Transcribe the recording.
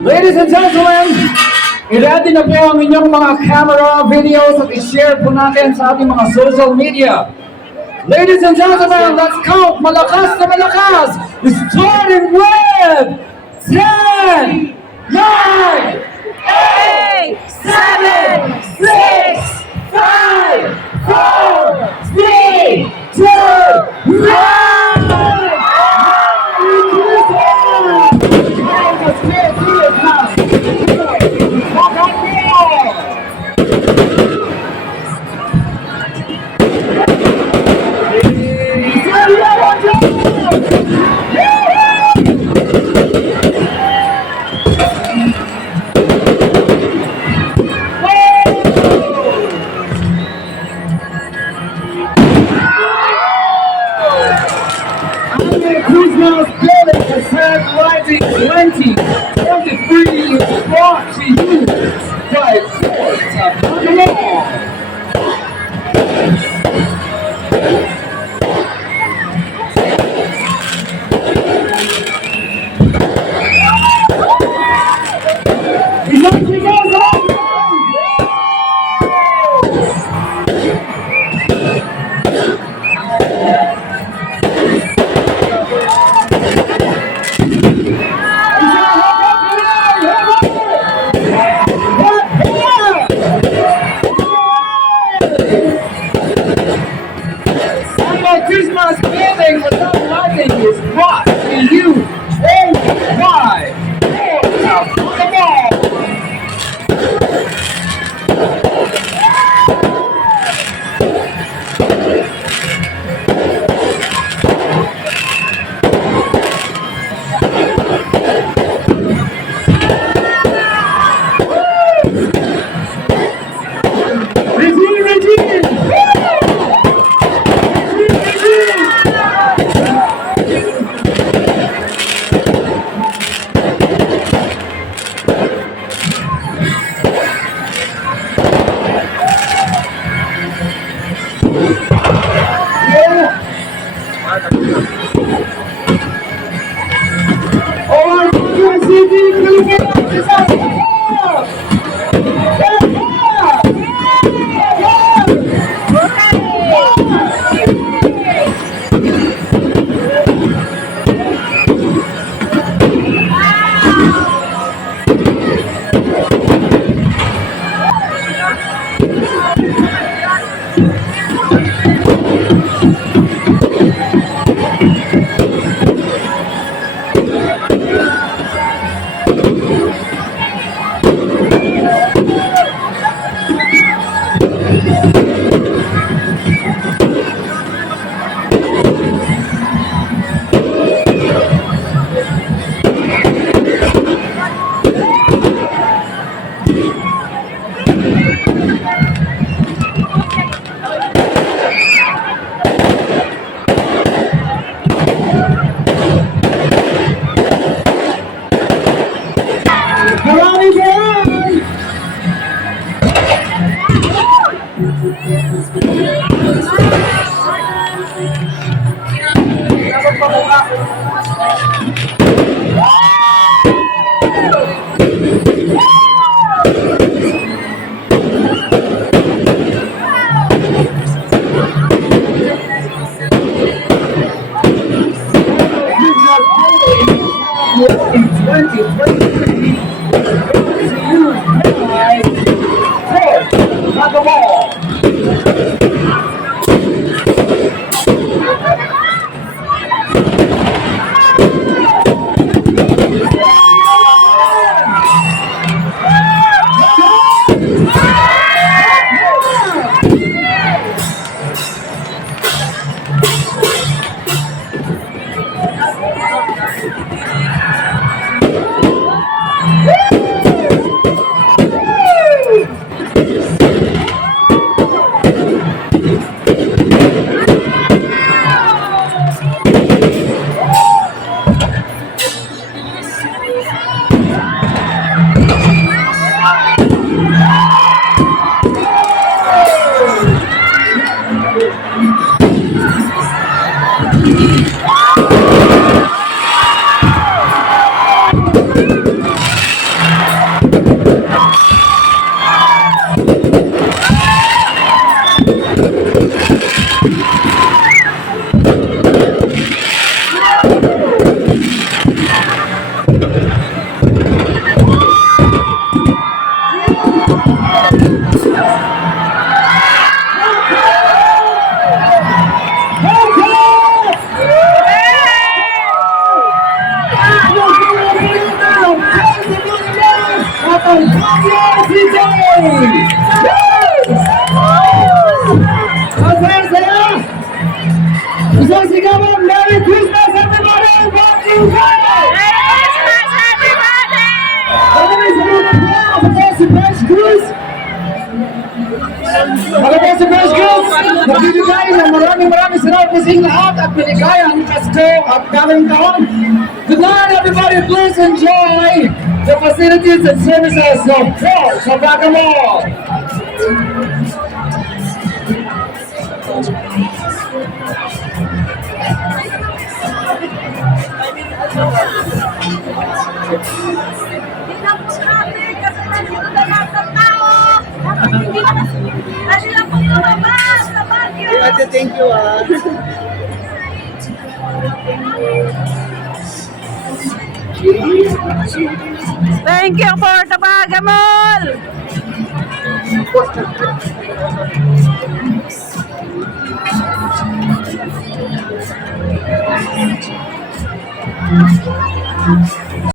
Ladies and gentlemen, i-ready na po ang inyong mga camera, videos at i-share po natin sa ating mga social media. Ladies and gentlemen, let's count malakas na malakas! Starting with 10, 9, 8, 7, 6, 5, 4, 3, 2, 1! Christmas building Facade Rising 2023 is brought to you by Porta. Christmas building without lighting is brought to you only by Porta. Isang sigawan, Merry Christmas everybody! Mga best girls, nagbibigay ng maraming salamat sa inyong lahat at binigay ang Pasko at galing taon. Good night everybody, please enjoy the facilities and services of Porta Vaga Mall. Thank you. Thank you for the Vaga Mall.